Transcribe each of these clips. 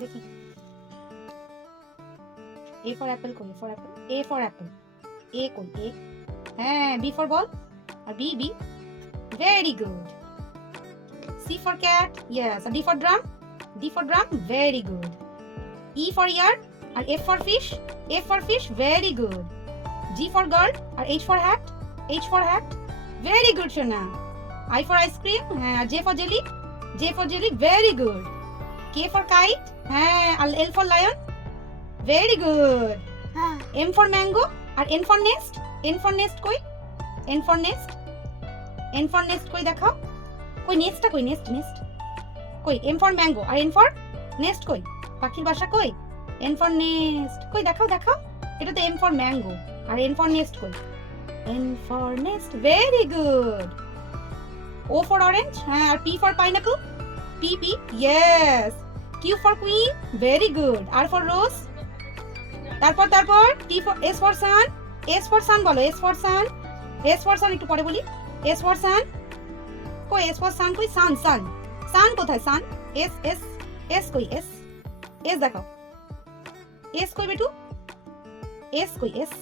দেখি। A for apple কই for apple A for apple A কই এ হ্যাঁ B for ball R B B very good C for cat yes R D for drum D for drum very good E for ear R F for fish F for fish very good G for girl R H for hat H for hat very good সোনা। I for ice cream হ্যাঁ J for jelly J for jelly very good K for kite হ্যাঁ আর L for lion very good হ্যাঁ। M for mango R N for nest N for nest কই? N for nest N for nest কই দেখাও? কই নেস্টটা কই? Nest nest কই M for mango আর এন ফর নেস্ট কই? পাখির বাসা কই? এন ফর নেস্ট কই দেখাও দেখাও। এটা তো এম ফর ম্যাঙ্গো আর এন ফর নেস্ট কই? N for nest very good O for orange হ্যাঁ আর P for pineapple P P yes Q for queen very good R for rose তারপর তারপর T for S for sun S for sun বলো S for sun S for sun একটু পরে বলি। S for sun কই S for sun কই? Sun sun sun কোথায়? Sun S S S কই? এস এস দেখাও। এস কই বেটু? এস কই? এস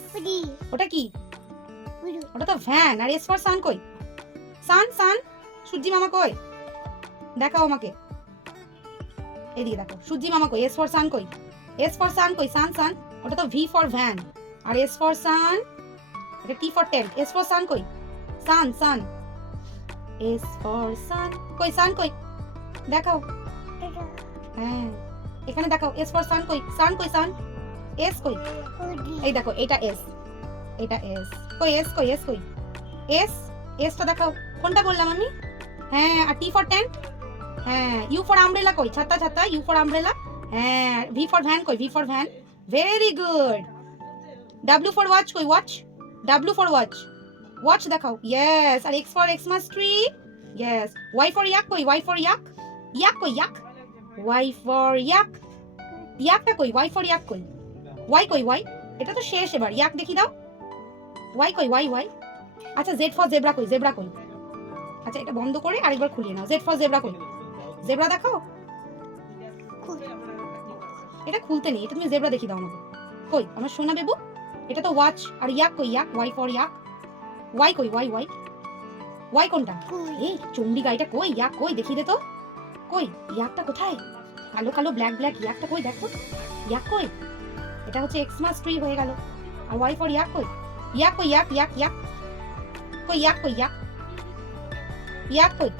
ওটা কি? ওটা তো ভ্যান আর এস ফর সান কই? সান সান সূর্যি মামা কই? দেখাও আমাকে। এদিকে দেখো সূর্যি মামা কই? এস ফর সান কই? এস ফর সান কই? সান সান ওটা তো ভি ফর ভ্যান আর এস ফর সান এটা T for tent S for sun কই? Sun San S for sun কই সান কই? দেখাও। হ্যাঁ। এখানে দেখাও এস ফর সান কই? সান কই সান এস কই? এই দেখো, এটা এস এটা এস কই এস কই এস কই? এস এসটা দেখাও। কোনটা বললাম আমি? হ্যাঁ আর টি ফর টেন্ট হ্যাঁ ইউ ফর আমব্রেলা কই? ছাতা ছাতা ইউ ফর আমব্রেলা হ্যাঁ ভি ফর ভ্যান কই? V for van very good W for watch কই? Watch W for watch watch দেখাও। Yes R X for Xmas tree yes Y for yak কই? Y for ইয়াক yak কই? Yak Y for ইয়াক ইয়াকটা কই? Y for yak কই? Y কই? Y এটা তো শেষ এবার। ইয়াক দেখি দাও। ওয়াই কই? ওয়াই ওয়াই আচ্ছা জেড ফর জেব্রা কই? জেব্রা কই? আচ্ছা এটা বন্ধ করে আরেকবার খুলিয়ে নাও। জেড ফর জেব্রা কই? জেব্রা দেখাও। এটা খুলতে নেই এটা তুমি জেব্রা দেখি দাও আমাকে। কই? আমার সোনা বেবু? এটা তো ওয়াচ আর ইয়াক কই? Yak Y for yak Y কই? ওয়াই ওয়াই ওয়াই কোনটা? এই চন্ডি গাড়িটা কই? ইয়াক কই? দেখি দে তো। কই? ইয়াকটা কোথায়? কালো কালো ব্ল্যাক ব্ল্যাক ইয়াকটা কই? দেখো। ইয়াক কই? এটা হচ্ছে এক্সমাস ট্রি হয়ে গেল। আর ওয়াই ফর ইয়াক কই? ইয়াক কই? ইয়াক ইয়াক ইয়াক কই? ইয়াক কই? ইয়াক ইয়াক কই?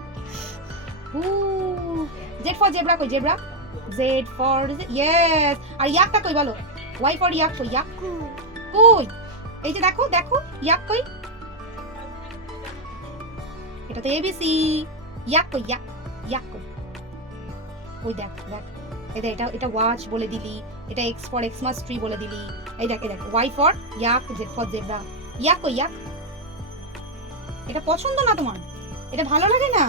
জেড ফর জেব্রা কই জেব্রা জেড ফর ইয়েস আর ইয়াকটা কই বলো? ওয়াই ফর ইয়াক কই ইয়াক কুই এই যে দেখো দেখো ইয়াক কই? এটা তো এবিসি ইয়াক কই ইয়াক ইয়াক কই? ওই দেখ দেখ। দেখ এটা এটা ওয়াচ বলে দিলি এটা এক্স ফর এক্সমাস ট্রি বলে দিলি। এই দেখ এই দেখ Y for yak Z for zebra yak কই ইয়াক এটা পছন্দ না তোমার? এটা ভালো লাগে না?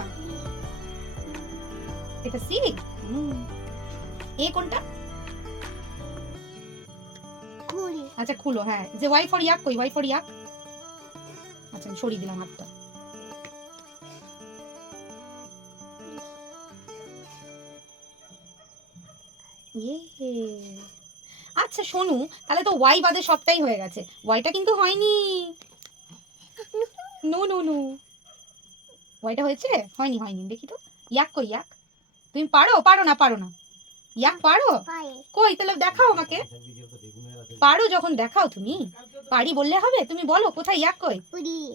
এটা সি এ কোনটা? আচ্ছা খুলো হ্যাঁ। যে ওয়াই ফর ইয়াক কই ওয়াই ফর ইয়াক আচ্ছা আমি সরিয়ে দিলাম হাতটা। ইয়ে। আচ্ছা শোনু তাহলে তো ওয়াই বাদে সবটাই হয়ে গেছে। ওয়াইটা কিন্তু হয়নি। No no no. ওয়াইটা হয়েছে? হয়নি হয়নি। দেখি তো। ইয়াক কই ইয়াক তুমি পারো? পারো না পারো না। ইয়া পারো? কই তাহলে দেখাও আমাকে। পারো যখন দেখাও তুমি। পারি বললে হবে? তুমি বলো কোথায়? ইয়াক কই?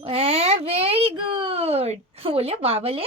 হ্যাঁ ভেরি গুড বলে বাবলে